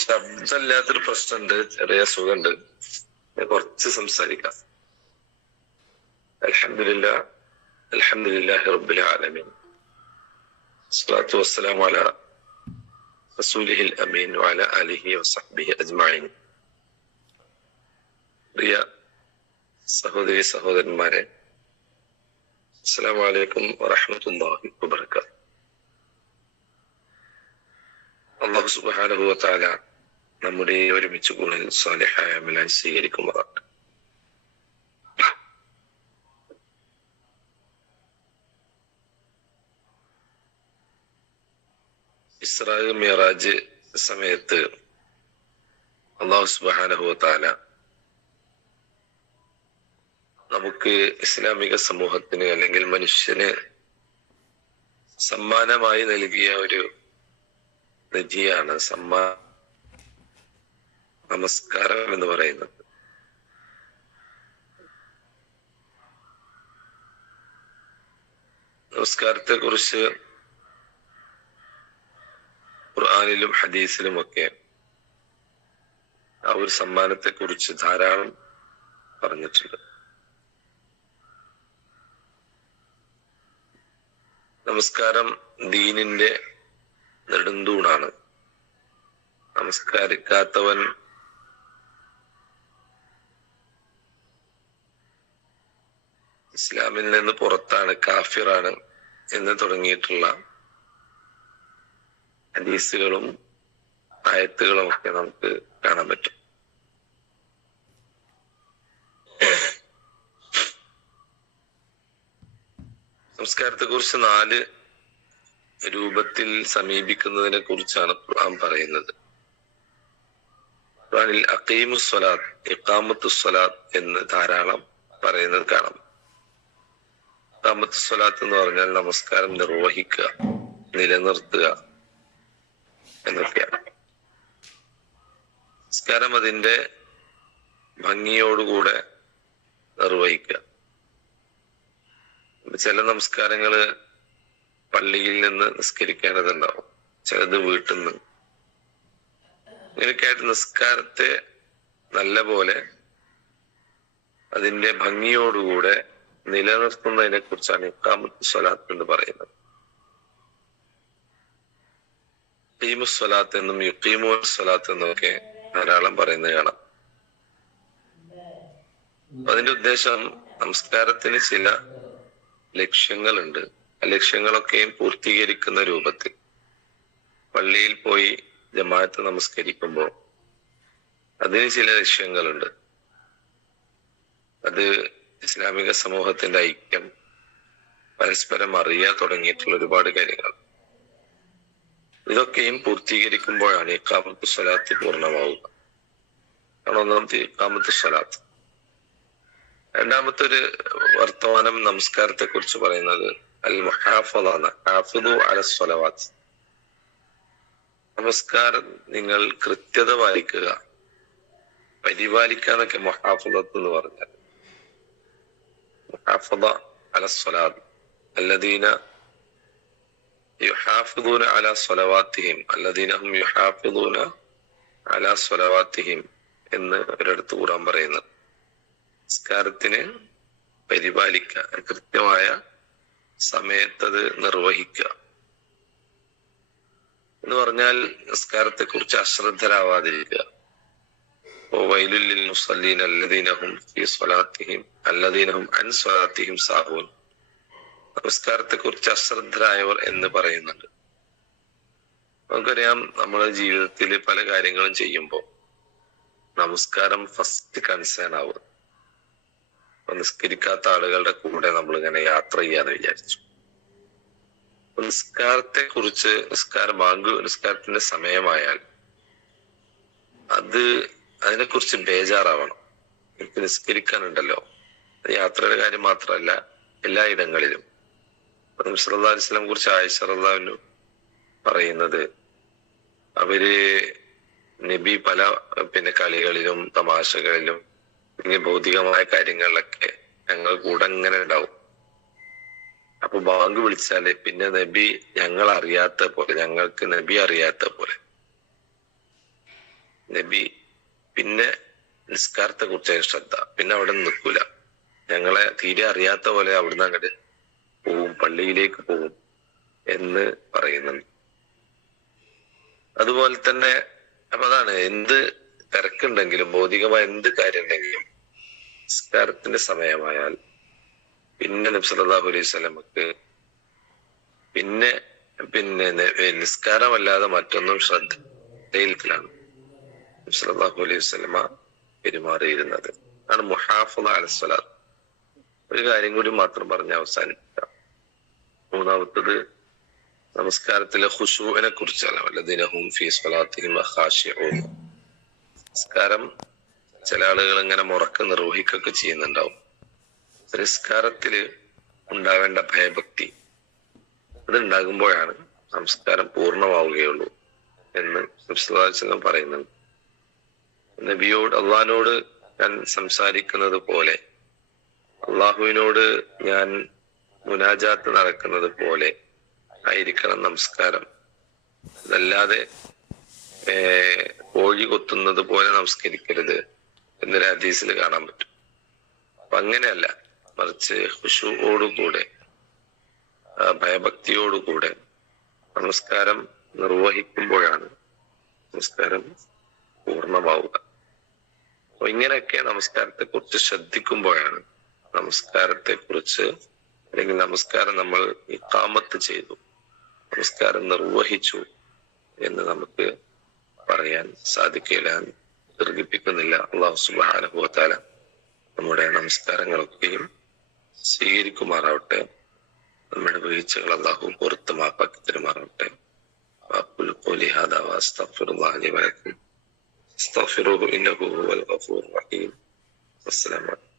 ശബ്ദമില്ലാത്തൊരു പ്രശ്നമുണ്ട്, ചെറിയ സുഖമുണ്ട്, കുറച്ച് സംസാരിക്കാം. അൽഹംദുലില്ലാഹ് അൽഹംദുലില്ലാഹി റബ്ബിൽ ആലമീൻ വസ്സലാത്തു വസ്സലാമു അലാ റസൂലിഹിൽ അമീൻ വഅലാ ആലിഹി വസഹ്ബിഹി അജ്മഈൻ. പ്രിയ സഹോദരി സഹോദരന്മാരെ, അസ്സലാമു അലൈക്കും വറഹ്മത്തുള്ളാഹി വബറകാതുഹു. അല്ലാഹു സുബ്ഹാനഹു വ തആല നമ്മുടെ ഒരുമിച്ച് കൂടൽ സാലിഹായ അമലായി സ്വീകരിക്കുമാറാകട്ടെ. ഇസ്രാ മിഅ്റാജ് സമയത്ത് അല്ലാഹു സുബ്ഹാനഹു വ തആല നമുക്ക് ഇസ്ലാമിക സമൂഹത്തിന് അല്ലെങ്കിൽ മനുഷ്യന് സമ്മാനമായി നൽകിയ ഒരു നിധിയാണ് നമസ്കാരം എന്ന് പറയുന്നത്. നമസ്കാരത്തെ കുറിച്ച് ഖുർആനിലും ഹദീസിലും ഒക്കെ ആ ഒരു സമ്മാനത്തെ കുറിച്ച് ധാരാളം പറഞ്ഞിട്ടുണ്ട്. നമസ്കാരം ദീനിന്റെ നെടുന്തൂണാണ്. നമസ്കരിക്കാത്തവൻ ഇസ്ലാമിൽ നിന്ന് പുറത്താണ്, കാഫിറാണ് എന്ന് തുടങ്ങിയിട്ടുള്ള ഹദീസുകളും ആയത്തുകളും ഒക്കെ നമുക്ക് കാണാൻ പറ്റും. നമസ്കാരത്തെ കുറിച്ച് 4 രൂപത്തിൽ സമീപിക്കുന്നതിനെ കുറിച്ചാണ് ഖുർആൻ പറയുന്നത്. ഖുർആനിൽ അഖീമുസ് സ്വലാത്ത്, ഇഖാമത്തുസ് സ്വലാത്ത് എന്ന് ധാരാളം പറയുന്നത് കാണാം. ഇഖാമത്തുസ് സ്വലാത്ത് എന്ന് പറഞ്ഞാൽ നമസ്കാരം നിർവഹിക്കുക, നിലനിർത്തുക എന്നൊക്കെയാണ്. നമസ്കാരം അതിന്റെ ഭംഗിയോടുകൂടെ നിർവഹിക്കുക. ചില നമസ്കാരങ്ങള് പള്ളിയിൽ നിന്ന് നിസ്കരിക്കേണ്ടതുണ്ടാവും, ചിലത് വീട്ടിൽ നിന്ന്. ഇങ്ങനെയൊക്കെ ആയിട്ട് നിസ്കാരത്തെ നല്ല പോലെ അതിന്റെ ഭംഗിയോടുകൂടെ നിലനിർത്തുന്നതിനെ കുറിച്ചാണ് ഇഖാമത്തുസ് സ്വലാത്ത് എന്ന് പറയുന്നത്. ഖീമുസ് സ്വലാത്ത് എന്നും യുഖീമുസ് സ്വലാത്ത് എന്നൊക്കെ ധാരാളം പറയുന്നത് കാണാം. അതിന്റെ ഉദ്ദേശം, നമസ്കാരത്തിന് ചില ലക്ഷ്യങ്ങളുണ്ട്. ആ ലക്ഷ്യങ്ങളൊക്കെയും പൂർത്തീകരിക്കുന്ന രൂപത്തിൽ പള്ളിയിൽ പോയി ജമാഅത്ത് നമസ്കരിക്കുമ്പോൾ അതിന് ചില ലക്ഷ്യങ്ങളുണ്ട്. അത് ഇസ്ലാമിക സമൂഹത്തിന്റെ ഐക്യം, പരസ്പരം അറിയാൻ തുടങ്ങിയിട്ടുള്ള ഒരുപാട് കാര്യങ്ങൾ. ഇതൊക്കെയും പൂർത്തീകരിക്കുമ്പോഴാണ് ഇഖാമത്തുസ് സ്വലാത്ത് പൂർണ്ണമാവുക. ഒന്നാമത്തെ ഇഖാമത്തുസ് സ്വലാത്ത്. രണ്ടാമത്തെ ഒരു വർത്തമാനം നമസ്കാരത്തെ കുറിച്ച് പറയുന്നത് അൽ മുഹാഫള ആണ്. ഹാഫിദു അലസ് സ്വലവാത്ത്. നമസ്കാരം നിങ്ങൾ കൃത്യത പാലിക്കുക, പരിപാലിക്കാന്നൊക്കെ മുഹാഫളത്ത് എന്ന് പറഞ്ഞാൽ. മുഹാഫള അലസ് സ്വലാത്ത് അല്ലദീന യുഹാഫിദൂന അലാ സ്വലവാത്തിഹിം അല്ലദീന ഹും യുഹാഫിദൂന അലാ സ്വലവാത്തിഹിം എന്ന് ഒരിടത്ത് ഖുർആൻ പറയുന്നത്. നിസ്കാരത്തിന് പരിപാലിക്കുക, കൃത്യമായ സമയത്തത് നിർവഹിക്കുക എന്ന് പറഞ്ഞാൽ നിസ്കാരത്തെ കുറിച്ച് അശ്രദ്ധരാവാതിരിക്കുക. വൈലുൽ ലിൽ മുസല്ലീന അല്ലദീന ഹും ഫീ സ്വലാത്തിഹിം അല്ലദീന ഹും അൻ സ്വലാത്തിഹിം സാഹൂൻ. നമസ്കാരത്തെ കുറിച്ച് അശ്രദ്ധരായവർ എന്ന് പറയുന്നുണ്ട്. നമുക്കറിയാം, നമ്മുടെ ജീവിതത്തിൽ പല കാര്യങ്ങളും ചെയ്യുമ്പോൾ നമസ്കാരം ഫസ്റ്റ് കൺസേൺ ആവുക. നിസ്കരിക്കാത്ത ആളുകളുടെ കൂടെ നമ്മളിങ്ങനെ യാത്ര ചെയ്യാന്ന് വിചാരിച്ചു. നിസ്കാരത്തെ കുറിച്ച്, നിസ്കാരത്തിന്റെ സമയമായാൽ അതിനെക്കുറിച്ച് ബേജാറാവണം. എനിക്ക് നിസ്കരിക്കാനുണ്ടല്ലോ. യാത്രയുടെ കാര്യം മാത്രമല്ല, എല്ലായിടങ്ങളിലും. നബി സല്ലല്ലാഹു അലൈഹി വസല്ലം കുറിച്ച് ആയിഷ റളിയല്ലാഹു അൻഹ പറയുന്നത്, നബി പല കളികളിലും തമാശകളിലും ഭൗതികമായ കാര്യങ്ങളിലൊക്കെ ഞങ്ങൾ കൂടെ ഇങ്ങനെ ഉണ്ടാവും. അപ്പൊ ബാങ്ക് വിളിച്ചാല് പിന്നെ നബി ഞങ്ങൾ അറിയാത്ത പോലെ, ഞങ്ങൾക്ക് നബി അറിയാത്ത പോലെ, നബി പിന്നെ നിസ്കാരത്തെ കുറിച്ച് ശ്രദ്ധ, പിന്നെ അവിടെ നിൽക്കൂല, ഞങ്ങളെ തീരെ അറിയാത്ത പോലെ അവിടുന്ന് അങ്ങോട്ട് പോവും, പള്ളിയിലേക്ക് പോവും എന്ന് പറയുന്നുണ്ട്. അതുപോലെ തന്നെ അപ്പൊ അതാണ്, എന്ത് തിരക്കുണ്ടെങ്കിലും ഭൗതികമായ എന്ത് കാര്യം ഉണ്ടെങ്കിലും നിസ്കാരത്തിന്റെ സമയമായാൽ പിന്നെ നബി സല്ലല്ലാഹു അലൈഹി വസല്ലമക്ക് പിന്നെ നിസ്കാരമല്ലാതെ മറ്റൊന്നും ശ്രദ്ധയിലാണ് നബി സല്ലല്ലാഹു അലൈഹി വസല്ലമ പെരുമാറിയിരുന്നത്. ആണ് മുഹാഫള അല സ്വലാത്ത്. ഒരു കാര്യം കൂടി മാത്രം പറഞ്ഞ് അവസാനിപ്പിക്കാം. മൂന്നാമത്തത് നമസ്കാരത്തിലെ ഖുശൂഇനെ കുറിച്ചാണ്. വല്ലദീന ഹും ഫീ സ്വലാത്തിഹിം ഖാശിഊൻ. നിസ്കാരം ചില ആളുകൾ ഇങ്ങനെ മുറക്ക് നിർവഹിക്കൊക്കെ ചെയ്യുന്നുണ്ടാവും. നിസ്കാരത്തില് ഉണ്ടാവേണ്ട ഭയഭക്തി അതുണ്ടാകുമ്പോഴാണ് നമസ്കാരം പൂർണ്ണമാവുകയുള്ളൂ എന്ന് നബി സല്ലല്ലാഹു അലൈഹി വസല്ലം പറയുന്നുണ്ട്. നബിയോട്, അള്ളാഹിനോട് ഞാൻ സംസാരിക്കുന്നത് പോലെ, അള്ളാഹുവിനോട് ഞാൻ മുനാജാത്ത് നടക്കുന്നത് പോലെ ആയിരിക്കണം നമസ്കാരം. അതല്ലാതെ കോഴി കൊത്തുന്നത് പോലെ നമസ്കരിക്കരുത് എന്നൊരു ഹദീസിൽ കാണാൻ പറ്റും. അപ്പൊ അങ്ങനെയല്ല, മറിച്ച് ഖുശൂഓടുകൂടെ, ഭയഭക്തിയോടുകൂടെ നമസ്കാരം നിർവഹിക്കുമ്പോഴാണ് നമസ്കാരം പൂർണ്ണമാവുക. അപ്പൊ ഇങ്ങനെയൊക്കെ നമസ്കാരത്തെ കുറിച്ച് ശ്രദ്ധിക്കുമ്പോഴാണ് നമസ്കാരത്തെ കുറിച്ച്, അല്ലെങ്കിൽ നമസ്കാരം നമ്മൾ ഇഖാമത്ത് ചെയ്തു, നമസ്കാരം നിർവഹിച്ചു എന്ന് നമുക്ക് പറയാൻ സാധിക്കില്ല. ദീർഘിപ്പിക്കുന്നില്ല. അല്ലാഹു സുബ്ഹാനഹു വ തആല നമ്മുടെ നമസ്കാരങ്ങളൊക്കെയും സ്വീകരിക്കുമാറാവട്ടെ. നമ്മുടെ വീഴ്ചകൾ അല്ലാഹു പുറത്ത് മാപ്പാക്കി തരുമാറാവട്ടെ. അഖൂലു ഖൗലി ഹാദാ വഅസ്തഗ്ഫിറുല്ലാഹ ലി വലക്കും. അസ്തഗ്ഫിറുഹു ഇന്നഹു ഹുവൽ ഗഫൂറുർ റഹീം. അസ്സലാമു അലൈക്കും.